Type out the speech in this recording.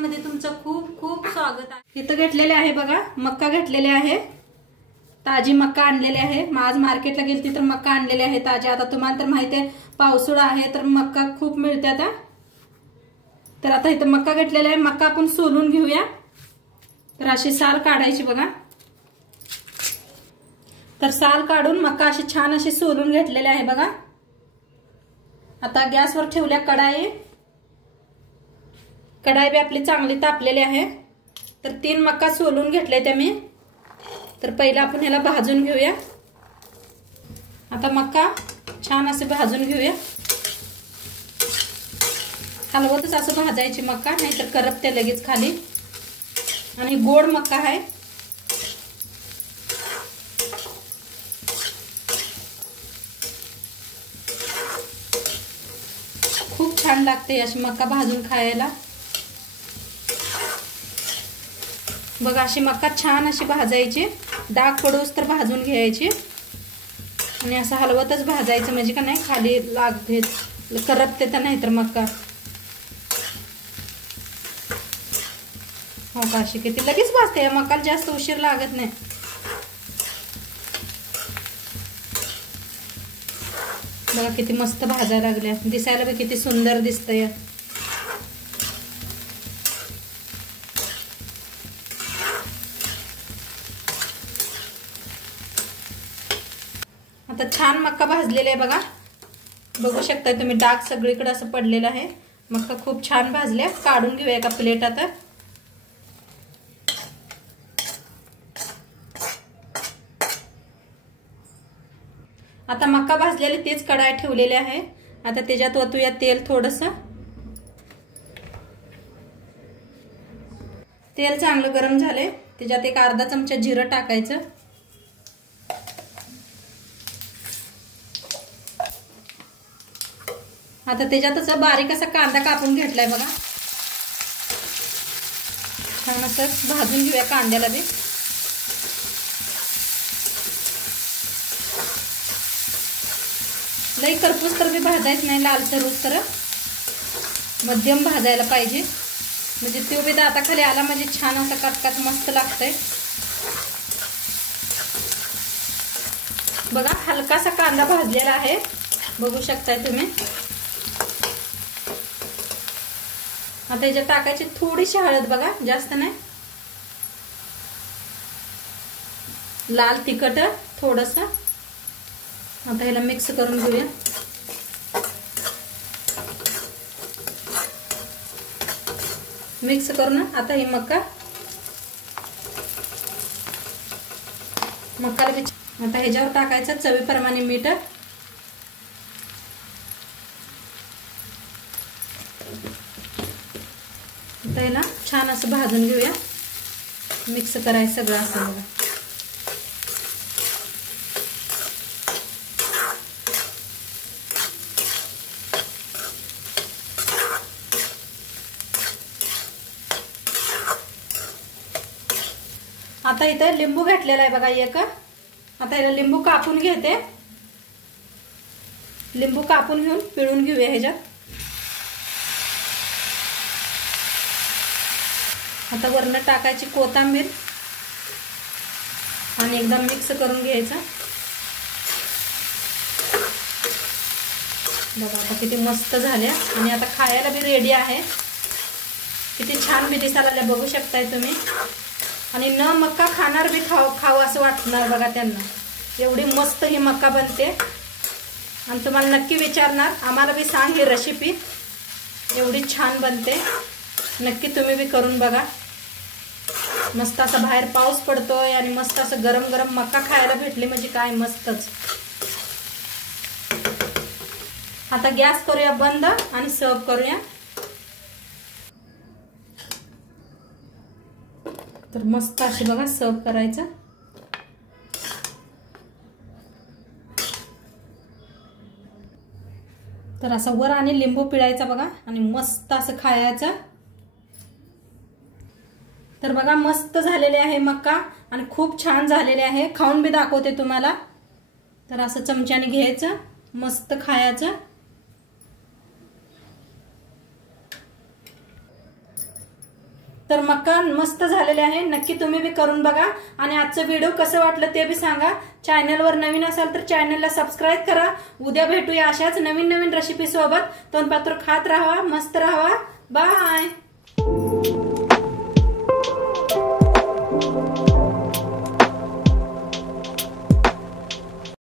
मध्ये तुमचं खूप खूप स्वागत आहे। इथं घेतलेले आहे बघा, मक्का घेतलेले आहे, ताजी मक्का आणलेली आहे। आज मार्केटला गेलती तर मक्का आणलेले आहे ताजे। आता तुम्हाला तर माहिती आहे पावसाळा आहे तर मक्का खूप मिळते आता। तर आता इथं मक्का घेतलेला आहे, मक्का आपण सोलून घेऊया। तर अशी साल काढायची बघा। तर साल काढून मक्का अशी छान अशी सोलून घेतलेले आहे बघा। आता गॅसवर ठेवल्या कढाई, कढाई बी आपली चांगली तापलेली आहे। तर 3 मक्का सोलून घेतले ते मी। तर पहिला आपण ह्याला भाजून घेऊया। आता मक्का छान असे भाजून घेऊया। हलवतच असं भाजायची मक्का, नाहीतर करपते लगेच खाली। आणि गोड मक्का आहे, खूप छान लागते अशी मक्का भाजून खायला। बघा अशी मक्का छान अशी भाजायची, डाग पडूस तर भाजून घ्यायची आणि असं हलवतच भाजायचं, म्हणजे का नाही खाली लागते, करपते तर नाही तर मक्का। हो का, अशी किती लगेच भाजते या मक्काला, जास्त उशीर लागत नाही। बघा किती मस्त भाजायला लागल्या, दिसायला बी किती सुंदर दिसतंय। आता छान मक्का भाजलेला आहे बघा, बघू शकता तुम्ही, डाग सगळीकडे असं पडलेलं आहे। मक्का खूप छान भाजल्या, काढून घेऊया एका प्लेटात। आता मक्का भाजलेले तेच कढाई ठेवलेले आहे। आता त्याच्यात ओतूया तेल, थोडंसं तेल चांगलं गरम झाले, त्याच्यात एक अर्धा चमचा जिरं टाकायचं। आता त्याच्यातच बारीक असा कांदा कापून घेतलाय बघा, छान असं भाजून घेऊया कांद्याला बी। लई करपूस तर बी भाजायचं नाही, लालसर तर मध्यम भाजायला पाहिजे, म्हणजे तो बी दाताखाली आला म्हणजे छान असा कटकट मस्त लागतंय। बघा हलकासा कांदा भाजलेला आहे, बघू शकताय तुम्ही। आता याच्यात टाकायची थोडीशी हळद बघा, जास्त नाही, लाल तिखट थोडस। आता ह्याला मिक्स करून घेऊया। मिक्स करून आता ही मक्काला आता ह्याच्यावर टाकायचं चवीप्रमाणे मीठ। आता ह्याला छान असं भाजून घेऊया, मिक्स करायचं सगळं असं बघा। आता इथं लिंबू घातलेला आहे बघा एक। आता याला लिंबू कापून घेते, लिंबू कापून घेऊन पिळून घेऊया ह्याच्यात। आता वरनं टाकायची कोथिंबीर आणि एकदम मिक्स करून घ्यायचं। बघा आता किती मस्त झाल्या आणि आता खायला बी रेडी आहे। किती छान बी दिसायला बघू शकताय तुम्ही। आणि न मक्का खाणार बी खाऊ असं वाटणार बघा त्यांना, एवढी मस्त ही मक्का बनते। आणि तुम्हाला नक्की विचारणार आम्हाला बी सांग ही रेसिपी, एवढी छान बनते, नक्की तुम्ही बी करून बघा। मस्त असं बाहेर पाऊस पडतोय आणि मस्त असं गरम गरम मक्का खायला भेटली म्हणजे काय मस्तच। आता गॅस करूया बंद आणि सर्व करूया। तर मस्त अशी बघा सर्व करायचं। तर असं वर आणि लिंबू पिळायचा बघा आणि मस्त असं खायचं। तर बघा मस्त झालेले आहे मक्का आणि खूप छान झालेले आहे, खाऊन बी दाखवते तुम्हाला। तर असं चमच्याने घ्यायचं, मस्त खायचं। तर मक्का मस्त झालेले आहे, नक्की तुम्ही बी करून बघा आणि आजचं व्हिडिओ कसं वाटलं ते बी सांगा। चॅनलवर नवीन असाल तर चॅनलला सबस्क्राईब करा। उद्या भेटूया अशाच नवीन नवीन रेसिपी सोबत। तोंडपात्र खात राहा, मस्त राहा, बाय।